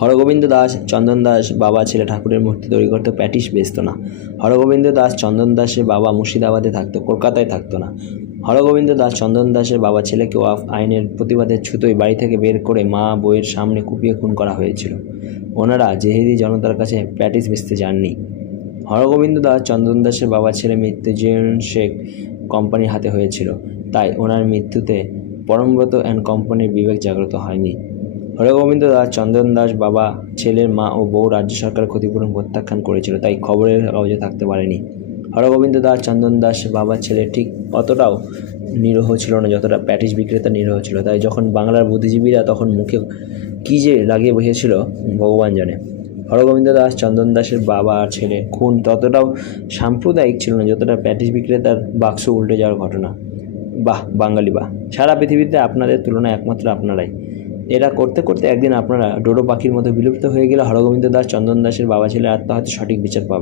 হরগোবিন্দ দাস চন্দন দাস বাবা ছেলে ঠাকুরের মূর্তি তৈরি করতো, প্যাটিস বেচতো না। হরগোবিন্দ দাস চন্দন দাসের বাবা মুর্শিদাবাদে থাকতো, কলকাতায় থাকতো না। হরগোবিন্দ দাস চন্দন দাসের বাবা ছেলেকে ওয়াকফ আইনের প্রতিবাদের ছুতোয় বাড়ি থেকে বের করে মা বউয়ের সামনে কুপিয়ে খুন করা হয়েছিল। ওনারা জেহেদি জনতার কাছে প্যাটিস বেচতে যাননি। হরগোবিন্দ দাস চন্দন দাসের বাবা ছেলে মৃত্যু শেখ কোম্পানির হাতে হয়েছিল, তাই ওনার মৃত্যুতে পরমব্রত অ্যান্ড কোম্পানির বিবেক জাগ্রত হয়নি। হরগোবিন্দ দাস চন্দন দাস বাবা ছেলের মা ও বউ রাজ্য সরকারের ক্ষতিপূরণ প্রত্যাখ্যান করেছিল, তাই খবরের কাগজে থাকতে পারেনি। হরগোবিন্দ দাস চন্দন দাস বাবার ছেলে ঠিক অতটাও নিরীহ ছিল না যতটা প্যাটিস বিক্রেতা নিরীহ ছিল, তাই যখন বাংলার বুদ্ধিজীবীরা তখন মুখে কী যে লাগিয়ে বসেছিল ভগবান জানে। হরগোবিন্দ দাস চন্দন দাসের বাবা আর ছেলে খুন ততটাও সাম্প্রদায়িক ছিল না যতটা প্যাটিস বিক্রেতার বাক্স উল্টে যাওয়ার ঘটনা। বাহ বাঙালি বাহ! সারা পৃথিবীতে আপনাদের তুলনায় একমাত্র আপনারাই। এটা করতে করতে একদিন আপনারা ডোডো পাখির মতো বিলুপ্ত হয়ে গেলে হরগোবিন্দ দাস চন্দন দাসের বাবা ছেলে আত্মা হয়তো সঠিক বিচার পাবে।